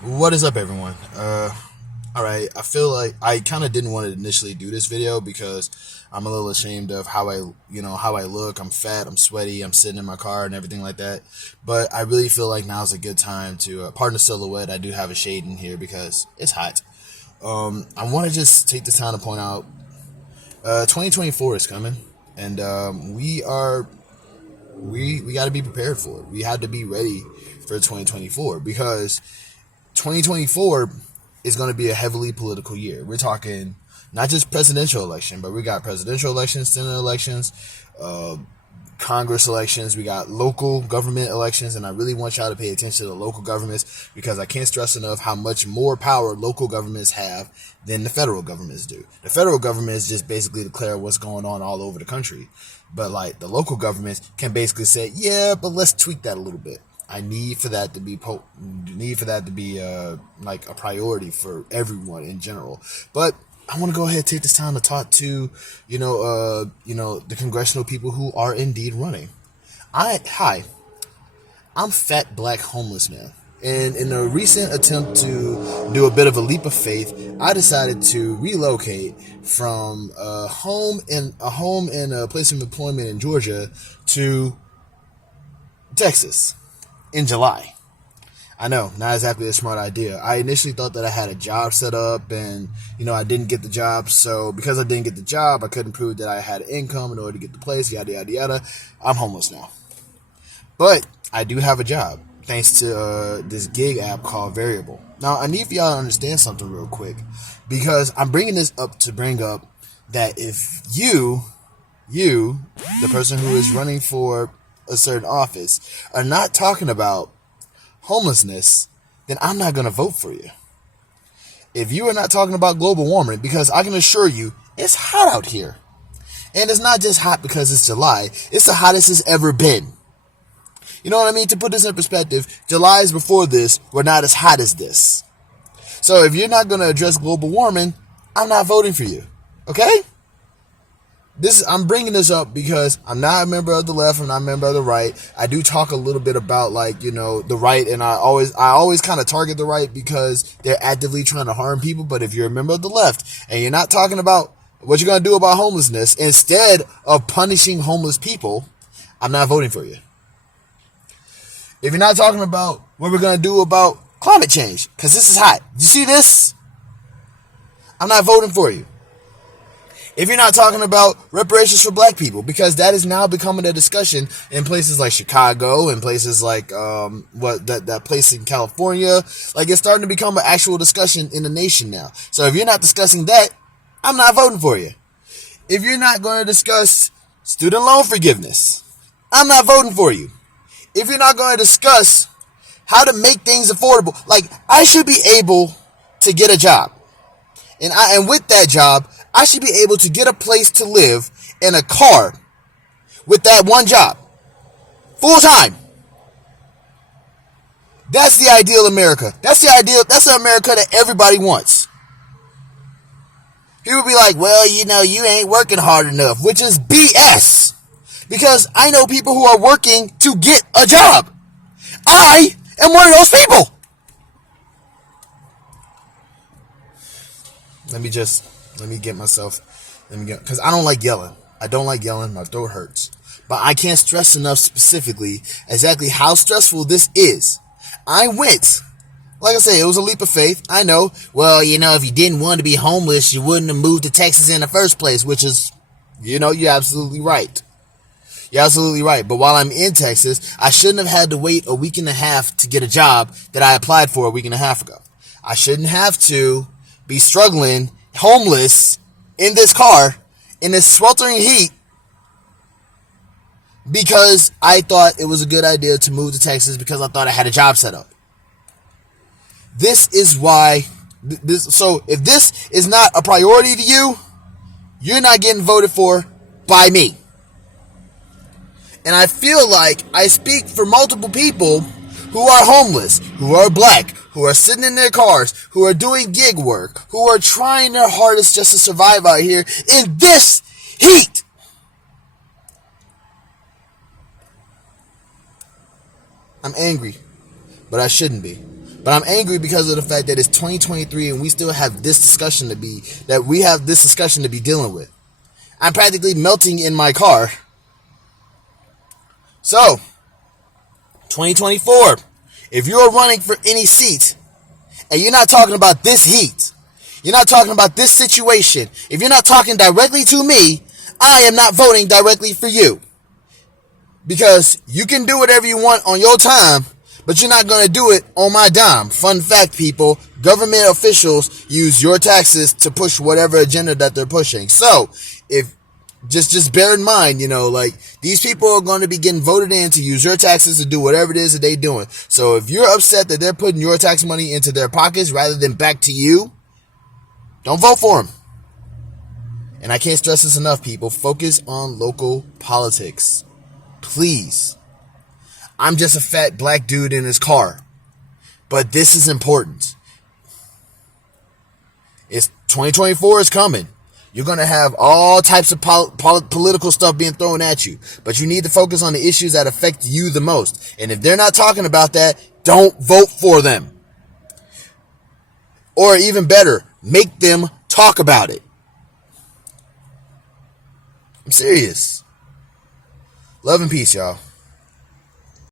What is up, everyone? All right. I feel like I kind of didn't want to initially do this video because I'm a little ashamed of how I look. I'm fat. I'm sweaty. I'm sitting in my car and everything like that. But I really feel like now's a good time to, pardon the silhouette. I do have a shade in here because it's hot. I want to just take this time to point out, 2024 is coming, and we got to be prepared for it. We have to be ready for 2024 because 2024 is going to be a heavily political year. We're talking not just presidential election, but we got presidential elections, Senate elections, uh, Congress elections. We got local government elections, and I really want y'all to pay attention to the local governments because I can't stress enough how much more power local governments have than the federal governments do. The federal governments just basically declare what's going on all over the country, but like the local governments can basically say, yeah, but let's tweak that a little bit. I need for that to be like a priority for everyone in general. But I want to go ahead and take this time to talk to the congressional people who are indeed running. Hi, I'm fat black homeless man. And in a recent attempt to do a bit of a leap of faith, I decided to relocate from a home in a place of employment in Georgia to Texas in July. I know, not exactly a smart idea. I initially thought that I had a job set up and, I didn't get the job. So because I didn't get the job, I couldn't prove that I had income in order to get the place, yada, yada, yada. I'm homeless now. But I do have a job thanks to this gig app called Variable. Now, I need for y'all to understand something real quick because I'm bringing this up to bring up that if you, the person who is running for a certain office, are not talking about homelessness, then I'm not going to vote for you. If you are not talking about global warming, because I can assure you, it's hot out here. And it's not just hot because it's July, it's the hottest it's ever been. You know what I mean? To put this in perspective, Julys before this were not as hot as this. So if you're not going to address global warming, I'm not voting for you. Okay? I'm bringing this up because I'm not a member of the left. I'm not a member of the right. I do talk a little bit about the right, and I always kind of target the right because they're actively trying to harm people. But if you're a member of the left and you're not talking about what you're going to do about homelessness instead of punishing homeless people, I'm not voting for you. If you're not talking about what we're going to do about climate change, because this is hot. You see this? I'm not voting for you. If you're not talking about reparations for black people, because that is now becoming a discussion in places like Chicago and places like that place in California, like it's starting to become an actual discussion in the nation now. So if you're not discussing that, I'm not voting for you. If you're not going to discuss student loan forgiveness, I'm not voting for you. If you're not going to discuss how to make things affordable, like I should be able to get a job. And with that job, I should be able to get a place to live and a car with that one job. Full time. That's the ideal America. That's the America that everybody wants. People be like, well, you ain't working hard enough, which is BS. Because I know people who are working to get a job. I am one of those people. Because I don't like yelling. I don't like yelling. My throat hurts. But I can't stress enough specifically exactly how stressful this is. I went. Like I say, it was a leap of faith. I know. Well, if you didn't want to be homeless, you wouldn't have moved to Texas in the first place, which is, you're absolutely right. You're absolutely right. But while I'm in Texas, I shouldn't have had to wait a week and a half to get a job that I applied for a week and a half ago. I shouldn't have to be struggling, homeless, in this car, in this sweltering heat, because I thought it was a good idea to move to Texas because I thought I had a job set up. This is why. So if this is not a priority to you, you're not getting voted for by me. And I feel like I speak for multiple people who are homeless, who are black, who are sitting in their cars, who are doing gig work, who are trying their hardest just to survive out here in this heat. I'm angry, but I shouldn't be. But I'm angry because of the fact that it's 2023 and we still have this discussion to be dealing with. I'm practically melting in my car. So, 2024, if you're running for any seat and you're not talking about this heat, you're not talking about this situation, if you're not talking directly to me, I am not voting directly for you. Because you can do whatever you want on your time, but you're not going to do it on my dime. Fun fact, people, government officials use your taxes to push whatever agenda that they're pushing. So, if just bear in mind, like, these people are going to be getting voted in to use your taxes to do whatever it is that they're doing. So if you're upset that they're putting your tax money into their pockets rather than back to you, don't vote for them. And I can't stress this enough, people. Focus on local politics. Please. I'm just a fat black dude in his car. But this is important. It's 2024 is coming. You're going to have all types of political stuff being thrown at you. But you need to focus on the issues that affect you the most. And if they're not talking about that, don't vote for them. Or even better, make them talk about it. I'm serious. Love and peace, y'all.